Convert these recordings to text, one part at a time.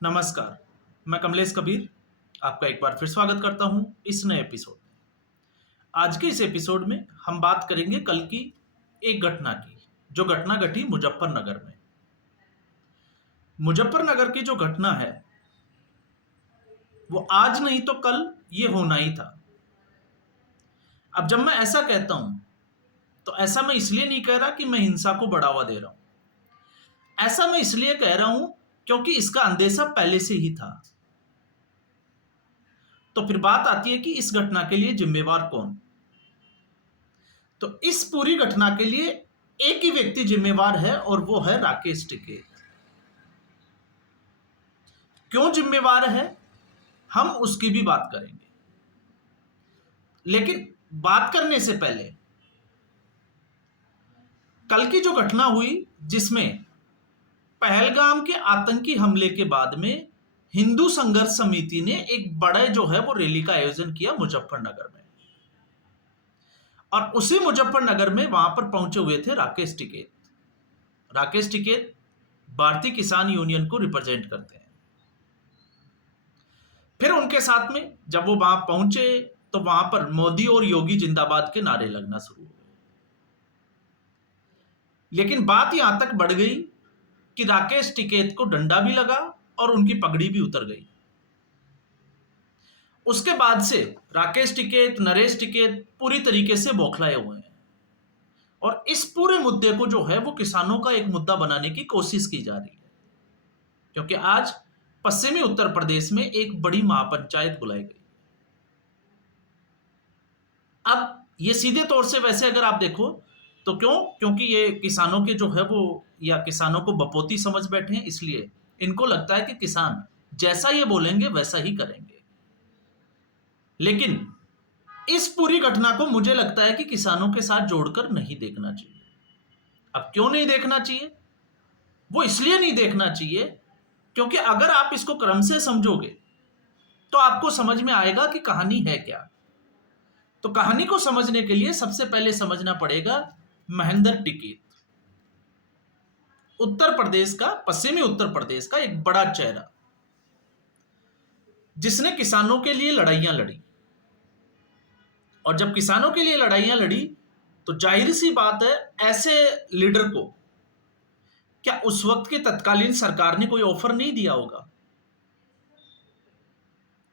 नमस्कार, मैं कमलेश कबीर आपका एक बार फिर स्वागत करता हूं इस नए एपिसोड में। आज के इस एपिसोड में हम बात करेंगे कल की एक घटना की, जो घटना घटी मुजफ्फरनगर में। मुजफ्फरनगर की जो घटना है, वो आज नहीं तो कल ये होना ही था। अब जब मैं ऐसा कहता हूं, तो ऐसा मैं इसलिए नहीं कह रहा कि मैं हिंसा को बढ़ावा दे रहा हूं। ऐसा मैं इसलिए कह रहा हूं क्योंकि इसका अंदेशा पहले से ही था। तो फिर बात आती है कि इस घटना के लिए जिम्मेवार कौन। तो इस पूरी घटना के लिए एक ही व्यक्ति जिम्मेवार है और वो है राकेश टिकैत। क्यों जिम्मेवार है, हम उसकी भी बात करेंगे। लेकिन बात करने से पहले कल की जो घटना हुई, जिसमें पहलगाम के आतंकी हमले के बाद में हिंदू संघर्ष समिति ने एक बड़ा जो है वो रैली का आयोजन किया मुजफ्फरनगर में। और उसी मुजफ्फरनगर में वहां पर पहुंचे हुए थे राकेश टिकैत। राकेश टिकैत भारतीय किसान यूनियन को रिप्रेजेंट करते हैं। फिर उनके साथ में जब वो वहां पहुंचे, तो वहां पर मोदी और योगी जिंदाबाद के नारे लगना शुरू हो गए। लेकिन बात यहां तक बढ़ गई कि राकेश टिकैत को डंडा भी लगा और उनकी पगड़ी भी उतर गई। उसके बाद से राकेश टिकैत, नरेश टिकैत पूरी तरीके से बौखलाए हुए हैं और इस पूरे मुद्दे को जो है वो किसानों का एक मुद्दा बनाने की कोशिश की जा रही है। क्योंकि आज पश्चिमी उत्तर प्रदेश में एक बड़ी महापंचायत बुलाई गई। अब ये सीधे तौर से वैसे अगर आप देखो तो क्योंकि ये किसानों के जो है वो, या किसानों को बपोती समझ बैठे हैं, इसलिए इनको लगता है कि किसान जैसा ये बोलेंगे वैसा ही करेंगे। लेकिन इस पूरी घटना को मुझे लगता है कि किसानों के साथ जोड़कर नहीं देखना चाहिए। अब क्यों नहीं देखना चाहिए? वो इसलिए नहीं देखना चाहिए क्योंकि अगर आप इसको क्रम से समझोगे तो आपको समझ में आएगा कि कहानी है क्या। तो कहानी को समझने के लिए सबसे पहले समझना पड़ेगा महेंद्र टिकैत, उत्तर प्रदेश का, पश्चिमी उत्तर प्रदेश का एक बड़ा चेहरा, जिसने किसानों के लिए लड़ाइयां लड़ी। और जब किसानों के लिए लड़ाइयां लड़ी तो जाहिर सी बात है, ऐसे लीडर को क्या उस वक्त की तत्कालीन सरकार ने कोई ऑफर नहीं दिया होगा?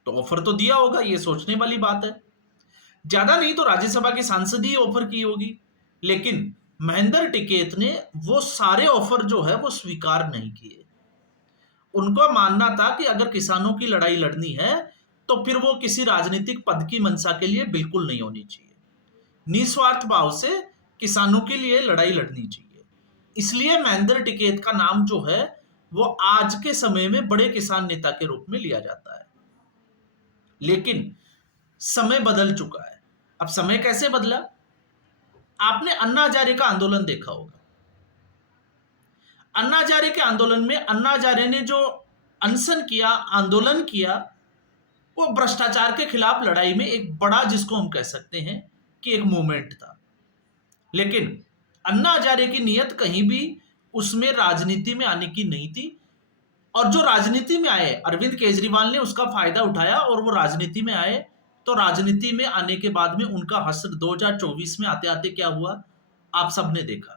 तो ऑफर तो दिया होगा, ये सोचने वाली बात है। ज्यादा नहीं तो राज्यसभा के सांसद ही ऑफर की होगी। लेकिन महेंद्र टिकैत ने वो सारे ऑफर जो है वो स्वीकार नहीं किए। उनका मानना था कि अगर किसानों की लड़ाई लड़नी है तो फिर वो किसी राजनीतिक पद की मंशा के लिए बिल्कुल नहीं होनी चाहिए। निस्वार्थ भाव से किसानों के लिए लड़ाई लड़नी चाहिए। इसलिए महेंद्र टिकैत का नाम जो है वो आज के समय में बड़े किसान नेता के रूप में लिया जाता है। लेकिन समय बदल चुका है। अब समय कैसे बदला? आपने अन्ना हजारे का आंदोलन देखा होगा। अन्ना हजारे के आंदोलन में अन्ना हजारे ने जो अनशन किया, आंदोलन किया, वो भ्रष्टाचार के खिलाफ लड़ाई में एक बड़ा, जिसको हम कह सकते हैं कि एक मूवमेंट था। लेकिन अन्ना हजारे की नीयत कहीं भी उसमें राजनीति में आने की नहीं थी। और जो राजनीति में आए, अरविंद केजरीवाल ने उसका फायदा उठाया और वो राजनीति में आए। तो राजनीति में आने के बाद में उनका हश्र 2024 में आते आते क्या हुआ, आप सबने देखा।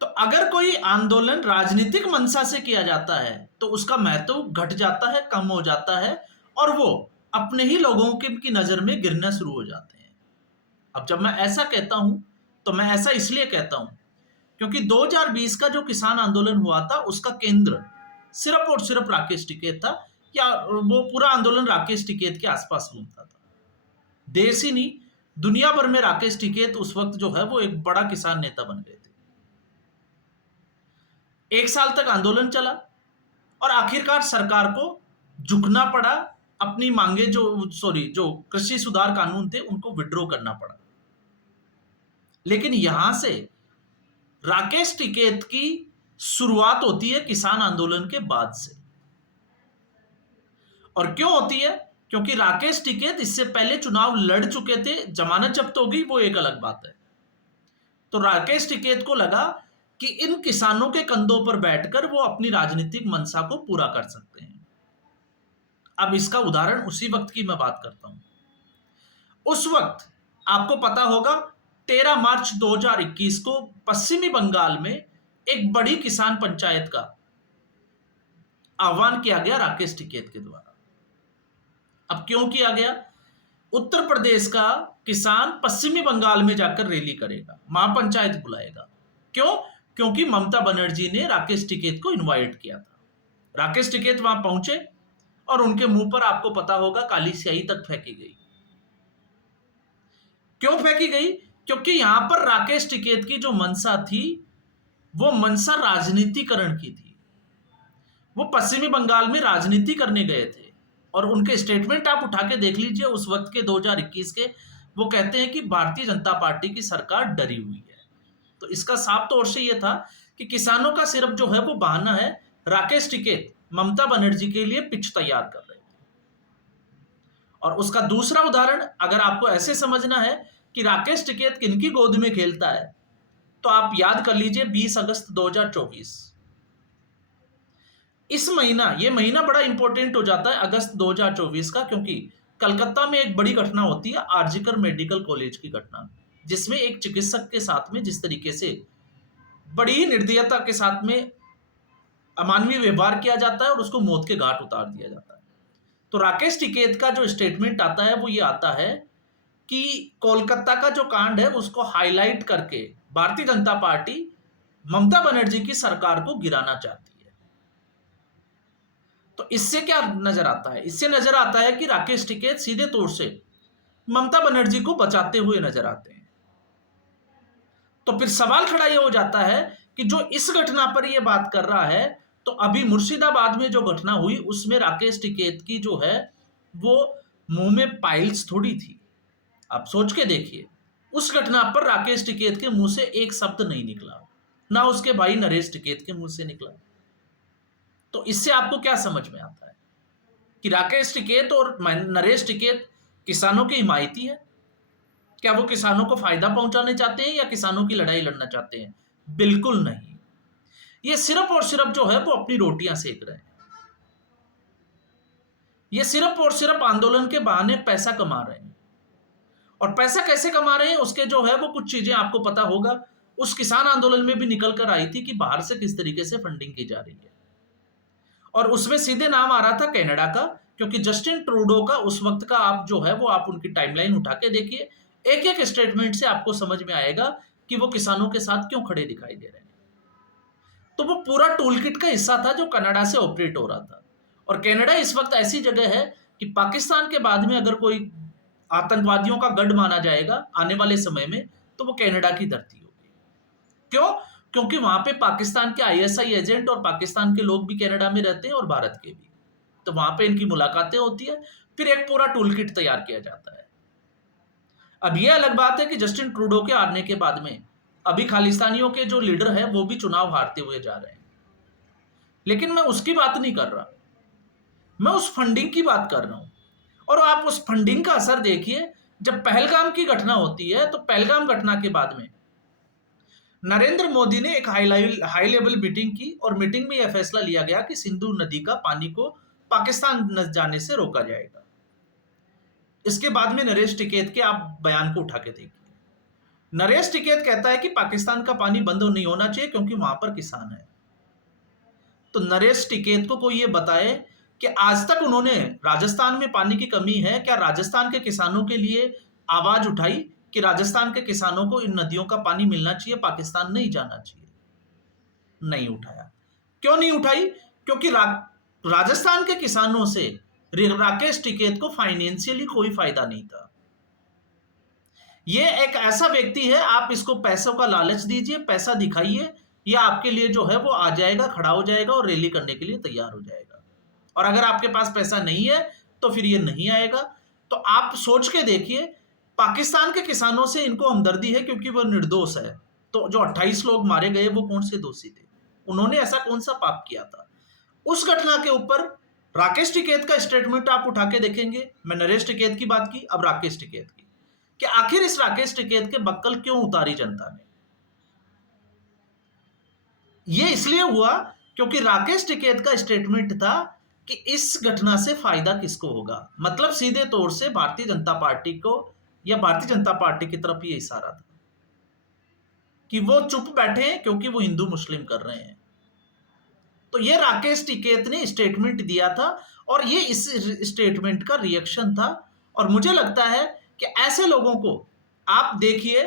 तो अगर कोई आंदोलन राजनीतिक मंशा से किया जाता है तो उसका महत्व घट जाता है, कम हो जाता है, और वो अपने ही लोगों की नजर में गिरना शुरू हो जाते हैं। अब जब मैं ऐसा कहता हूं तो मैं ऐसा इसलिए कहता हूं क्योंकि 2020 का जो किसान आंदोलन हुआ था उसका केंद्र सिर्फ और सिर्फ राकेश टिकैत था, या वो पूरा आंदोलन राकेश टिकैत के आसपास घूमता था। देश ही नहीं, दुनिया भर में राकेश टिकैत उस वक्त जो है वो एक बड़ा किसान नेता बन गए थे। 1 साल तक आंदोलन चला और आखिरकार सरकार को झुकना पड़ा। अपनी मांगे जो कृषि सुधार कानून थे उनको विड्रॉ करना पड़ा। लेकिन यहां से राकेश टिकैत की शुरुआत होती है किसान आंदोलन के बाद से। और क्यों होती है? क्योंकि राकेश टिकैत इससे पहले चुनाव लड़ चुके थे। जमानत जब्त होगी वो एक अलग बात है। तो राकेश टिकैत को लगा कि इन किसानों के कंधों पर बैठकर वो अपनी राजनीतिक मंशा को पूरा कर सकते हैं। अब इसका उदाहरण उसी वक्त की मैं बात करता हूं। उस वक्त आपको पता होगा 13 मार्च 2021 को पश्चिमी बंगाल में एक बड़ी किसान पंचायत का आह्वान किया गया राकेश टिकैत के द्वारा। अब क्यों किया गया? उत्तर प्रदेश का किसान पश्चिमी बंगाल में जाकर रैली करेगा, महापंचायत बुलाएगा। क्यों? क्योंकि ममता बनर्जी ने राकेश टिकैत को इनवाइट किया था। राकेश टिकैत वहां पहुंचे और उनके मुंह पर आपको पता होगा काली स्याही तक फेंकी गई। क्यों फेंकी गई? क्योंकि यहां पर राकेश टिकैत की जो मंशा थी वो मंशा राजनीतिकरण की थी। वो पश्चिमी बंगाल में राजनीति करने गए थे और उनके स्टेटमेंट आप उठा के देख लीजिए उस वक्त के 2021 के। वो कहते हैं कि भारतीय जनता पार्टी की सरकार डरी हुई है। तो इसका साफ तौर से यह था कि किसानों का सिर्फ जो है वो बहाना है। राकेश टिकैत ममता बनर्जी के लिए पिच तैयार कर रहे थे। और उसका दूसरा उदाहरण अगर आपको ऐसे समझना है कि राकेश टिकैत किनकी गोद में खेलता है, तो आप याद कर लीजिए 20 अगस्त 2024। इस महीना, ये महीना बड़ा इंपॉर्टेंट हो जाता है अगस्त 2024 का, क्योंकि कलकत्ता में एक बड़ी घटना होती है, आरजीकर मेडिकल कॉलेज की घटना, जिसमें एक चिकित्सक के साथ में जिस तरीके से बड़ी ही निर्दयता के साथ में अमानवीय व्यवहार किया जाता है और उसको मौत के घाट उतार दिया जाता है। तो राकेश टिकैत का जो स्टेटमेंट आता है वो ये आता है कि कोलकाता का जो कांड है उसको हाईलाइट करके भारतीय जनता पार्टी ममता बनर्जी की सरकार को गिराना चाहती है। तो इससे क्या नजर आता है? इससे नजर आता है कि राकेश टिकैत सीधे तौर से ममता बनर्जी को बचाते हुए नजर आते हैं। तो फिर सवाल खड़ा यह हो जाता है कि जो इस घटना पर यह बात कर रहा है, तो अभी मुर्शिदाबाद में जो घटना हुई उसमें राकेश टिकैत की जो है वो मुंह में पाइल्स थोड़ी थी। आप सोच के देखिए, उस घटना पर राकेश टिकैत के मुंह से एक शब्द नहीं निकला, ना उसके भाई नरेश टिकैत के मुंह से निकला। तो इससे आपको क्या समझ में आता है कि राकेश टिकैत और नरेश टिकैत किसानों के हिमायती है? क्या वो किसानों को फायदा पहुंचाने चाहते हैं या किसानों की लड़ाई लड़ना चाहते हैं? बिल्कुल नहीं। ये सिर्फ और सिर्फ जो है वो अपनी रोटियां सेक रहे हैं। ये सिर्फ और सिर्फ आंदोलन के बहाने पैसा कमा रहे हैं। और पैसा कैसे कमा रहे हैं उसके जो है वो कुछ चीजें आपको पता होगा। उस किसान आंदोलन में भी निकल कर आई थी कि बाहर से किस तरीके से फंडिंग की जा रही है, और उसमें सीधे नाम आ रहा था कनाडा का, क्योंकि जस्टिन ट्रूडो का उस वक्त का आप जो है वो आप उनकी टाइमलाइन उठा के देखिए, एक एक स्टेटमेंट से आपको समझ में आएगा कि वो किसानों के साथ क्यों खड़े दिखाई दे रहे हैं। तो वो पूरा टूल किट का हिस्सा था जो कनाडा से ऑपरेट हो रहा था। और कनाडा इस वक्त ऐसी जगह है कि पाकिस्तान के बाद में अगर कोई आतंकवादियों का गढ़ माना जाएगा आने वाले समय में, तो वो कनाडा की धरती होगी। क्यों? क्योंकि वहां पे पाकिस्तान के आईएसआई एजेंट और पाकिस्तान के लोग भी कनाडा में रहते हैं और भारत के भी। तो वहां पे इनकी मुलाकातें होती है, फिर एक पूरा टूल किट तैयार किया जाता है। अब यह अलग बात है कि जस्टिन ट्रूडो के हारने के बाद में अभी खालिस्तानियों के जो लीडर हैं वो भी चुनाव हारते हुए जा रहे हैं, लेकिन मैं उसकी बात नहीं कर रहा, मैं उस फंडिंग की बात कर रहा हूं। और आप उस फंडिंग का असर देखिए, जब पहलगाम की घटना होती है तो पहलगाम घटना के बाद में नरेंद्र मोदी ने एक हाई लेवल मीटिंग की और मीटिंग में यह फैसला लिया गया कि सिंधु नदी का पानी को पाकिस्तान न जाने से रोका जाएगा। इसके बाद में नरेश टिकैत के आप बयान को उठा के देखिए। नरेश टिकैत कहता है कि पाकिस्तान का पानी बंद नहीं होना चाहिए क्योंकि वहां पर किसान है। तो नरेश टिकैत को कोई ये बताए कि आज तक उन्होंने राजस्थान में पानी की कमी है, क्या राजस्थान के किसानों के लिए आवाज उठाई कि राजस्थान के किसानों को इन नदियों का पानी मिलना चाहिए, पाकिस्तान नहीं जाना चाहिए? नहीं उठाया। क्यों नहीं उठाई? क्योंकि राजस्थान के किसानों से राकेश टिकैत को फाइनेंशियली कोई फायदा नहीं था। ये एक ऐसा व्यक्ति है, आप इसको पैसों का लालच दीजिए, पैसा दिखाइए, ये आपके लिए जो है वो आ जाएगा, खड़ा हो जाएगा और रैली करने के लिए तैयार हो जाएगा। और अगर आपके पास पैसा नहीं है तो फिर ये नहीं आएगा। तो आप सोच के देखिए, पाकिस्तान के किसानों से इनको हमदर्दी है क्योंकि वो निर्दोष है। तो जो 28 लोग मारे गए वो कौन से दोषी थे? उन्होंने ऐसा कौन सा पाप किया था? उस घटना के ऊपर राकेश टिकैत का स्टेटमेंट आप उठा के देखेंगे। मैं नरेश टिकैत की बात की, अब राकेश टिकैत की, कि आखिर इस राकेश टिकैत के बक्कल क्यों उतारी जनता ने। ये इसलिए हुआ क्योंकि राकेश टिकैत का स्टेटमेंट था कि इस घटना से फायदा किसको होगा, मतलब सीधे तौर से भारतीय जनता पार्टी को या भारतीय जनता पार्टी की तरफ ये इशारा था कि वो चुप बैठे क्योंकि वो हिंदू मुस्लिम कर रहे हैं। तो ये राकेश टिकैत ने स्टेटमेंट दिया था और ये इस स्टेटमेंट का रिएक्शन था। और मुझे लगता है कि ऐसे लोगों को आप देखिए,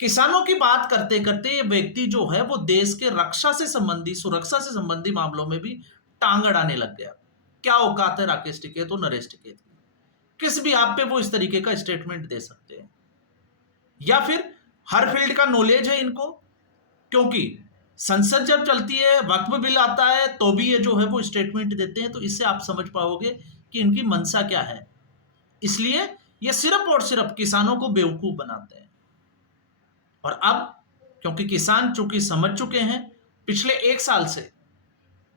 किसानों की बात करते करते ये व्यक्ति जो है वो देश के रक्षा से संबंधी, सुरक्षा से संबंधी मामलों में भी टांग अड़ाने लग गया। क्या औकात है राकेश टिकैत और नरेश टिकैत की, किस भी आप पे वो इस तरीके का स्टेटमेंट दे सकते हैं? या फिर हर फील्ड का नॉलेज है इनको, क्योंकि संसद जब चलती है, वक्फ बिल आता है, तो भी ये जो है वो स्टेटमेंट देते हैं। तो इससे आप समझ पाओगे कि इनकी मंशा क्या है। इसलिए ये सिर्फ और सिर्फ किसानों को बेवकूफ बनाते हैं। और अब क्योंकि किसान चूंकि समझ चुके हैं, पिछले 1 साल से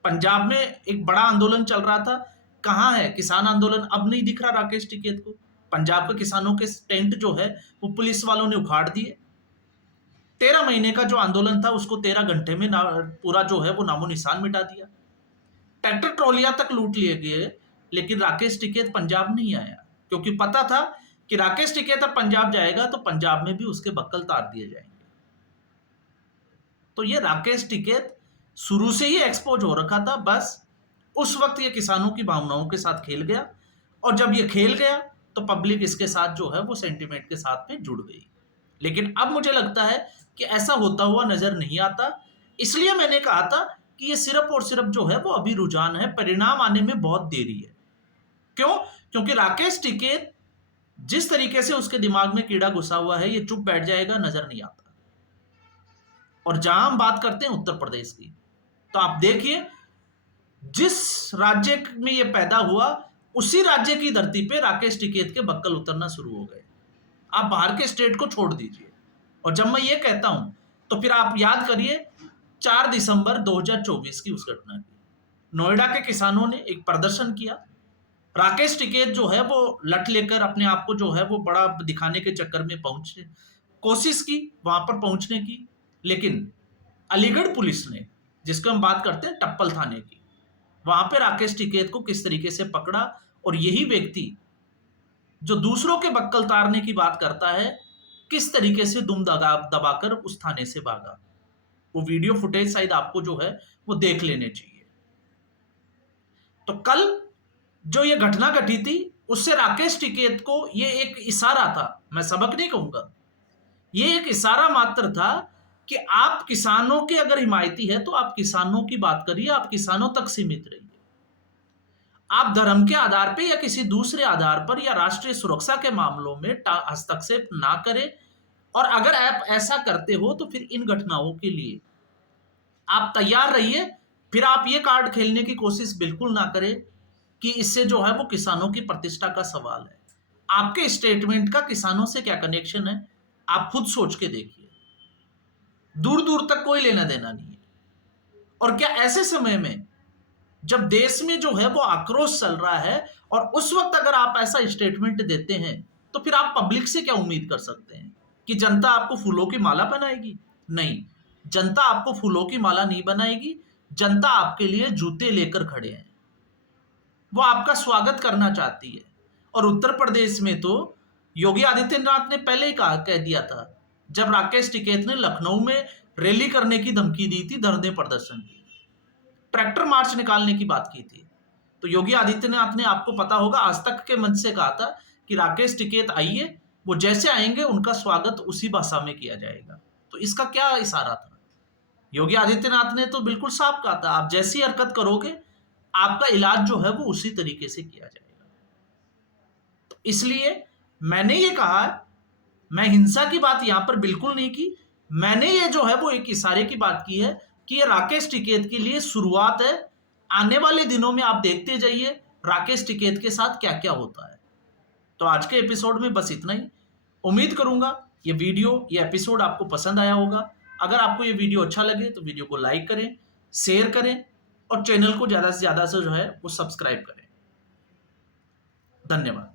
पंजाब में एक बड़ा आंदोलन चल रहा था, कहां है किसान आंदोलन? अब नहीं दिख रहा राकेश टिकैत को। पंजाब के किसानों के टेंट जो है वो पुलिस वालों ने उखाड़ दिए। 13 महीने का जो आंदोलन था उसको 13 घंटे में पूरा जो है वो नामो निशान मिटा दिया। ट्रैक्टर ट्रॉलियां तक लूट लिए गए, लेकिन राकेश टिकैत पंजाब नहीं आया, क्योंकि पता था कि राकेश टिकैत अब पंजाब जाएगा तो पंजाब में भी उसके बक्कल तार दिए जाएंगे। तो ये राकेश टिकैत शुरू से ही एक्सपोज हो रखा था। बस उस वक्त ये किसानों की भावनाओं के साथ खेल गया, और जब ये खेल गया तो पब्लिक इसके साथ जो है वो सेंटिमेंट के साथ में जुड़ गई। लेकिन अब मुझे लगता है कि ऐसा होता हुआ नजर नहीं आता। इसलिए मैंने कहा था कि ये सिर्फ और सिर्फ जो है वो अभी रुझान है, परिणाम आने में बहुत देरी है। क्यों? क्योंकि राकेश टिकैत जिस तरीके से उसके दिमाग में कीड़ा घुसा हुआ है, ये चुप बैठ जाएगा, नजर नहीं आता। और जहां हम बात करते हैं उत्तर प्रदेश की, तो आप देखिए जिस राज्य में ये पैदा हुआ, उसी राज्य की धरती पे राकेश टिकैत के बक्कल उतरना शुरू हो गए। आप बाहर के स्टेट को छोड़ दीजिए। और जब मैं ये कहता हूं तो फिर आप याद करिए 4 दिसंबर 2024 की उस घटना की। नोएडा के किसानों ने एक प्रदर्शन किया। राकेश टिकैत जो है वो लठ लेकर अपने आप को जो है वो बड़ा दिखाने के चक्कर में पहुंचे, कोशिश की वहां पर पहुंचने की। लेकिन अलीगढ़ पुलिस ने, जिसको हम बात करते हैं टप्पल थाने की, वहां पे राकेश टिकैत को किस तरीके से पकड़ा। और यही व्यक्ति जो दूसरों के बक्कल तारने की बात करता है, किस तरीके से दुम दबाकर उस थाने से भागा। वो वीडियो फुटेज शायद आपको जो है वो देख लेने चाहिए। तो कल जो ये घटना घटी थी, उससे राकेश टिकैत को ये एक इशारा था, मैं सबक नहीं कहूंगा, ये एक इशारा मात्र था कि आप किसानों के अगर हिमायती है तो आप किसानों की बात करिए, आप किसानों तक सीमित रहिए। आप धर्म के आधार पर या किसी दूसरे आधार पर या राष्ट्रीय सुरक्षा के मामलों में हस्तक्षेप ना करें। और अगर आप ऐसा करते हो तो फिर इन घटनाओं के लिए आप तैयार रहिए। फिर आप ये कार्ड खेलने की कोशिश बिल्कुल ना करें कि इससे जो है वो किसानों की प्रतिष्ठा का सवाल है। आपके स्टेटमेंट का किसानों से क्या कनेक्शन है, आप खुद सोच के देखिए। दूर दूर तक कोई लेना देना नहीं है। और क्या ऐसे समय में जब देश में जो है वो आक्रोश चल रहा है, और उस वक्त अगर आप ऐसा स्टेटमेंट देते हैं, तो फिर आप पब्लिक से क्या उम्मीद कर सकते हैं कि जनता आपको फूलों की माला बनाएगी? नहीं, जनता आपको फूलों की माला नहीं बनाएगी। जनता आपके लिए जूते लेकर खड़े हैं, वो आपका स्वागत करना चाहती है। और उत्तर प्रदेश में तो योगी आदित्यनाथ ने पहले ही कह दिया था, जब राकेश टिकैत ने लखनऊ में रैली करने की धमकी दी थी, धरने प्रदर्शन की, ट्रैक्टर मार्च निकालने की बात की थी, तो योगी आदित्यनाथ ने, आपको पता होगा, आज तक के मंच से कहा था कि राकेश टिकैत आइए, वो जैसे आएंगे उनका स्वागत उसी भाषा में किया जाएगा। तो इसका क्या इशारा था? योगी आदित्यनाथ ने तो बिल्कुल साफ कहा था, आप जैसी हरकत करोगे आपका इलाज जो है वो उसी तरीके से किया जाएगा। तो इसलिए मैंने ये कहा, मैं हिंसा की बात यहां पर बिल्कुल नहीं की। मैंने ये जो है वो एक इशारे की बात की है कि ये राकेश टिकैत के लिए शुरुआत है। आने वाले दिनों में आप देखते जाइए राकेश टिकैत के साथ क्या क्या होता है। तो आज के एपिसोड में बस इतना ही। उम्मीद करूंगा ये वीडियो, ये एपिसोड आपको पसंद आया होगा। अगर आपको ये वीडियो अच्छा लगे तो वीडियो को लाइक करें, शेयर करें, और चैनल को ज़्यादा से ज़्यादा जो है वो सब्सक्राइब करें। धन्यवाद।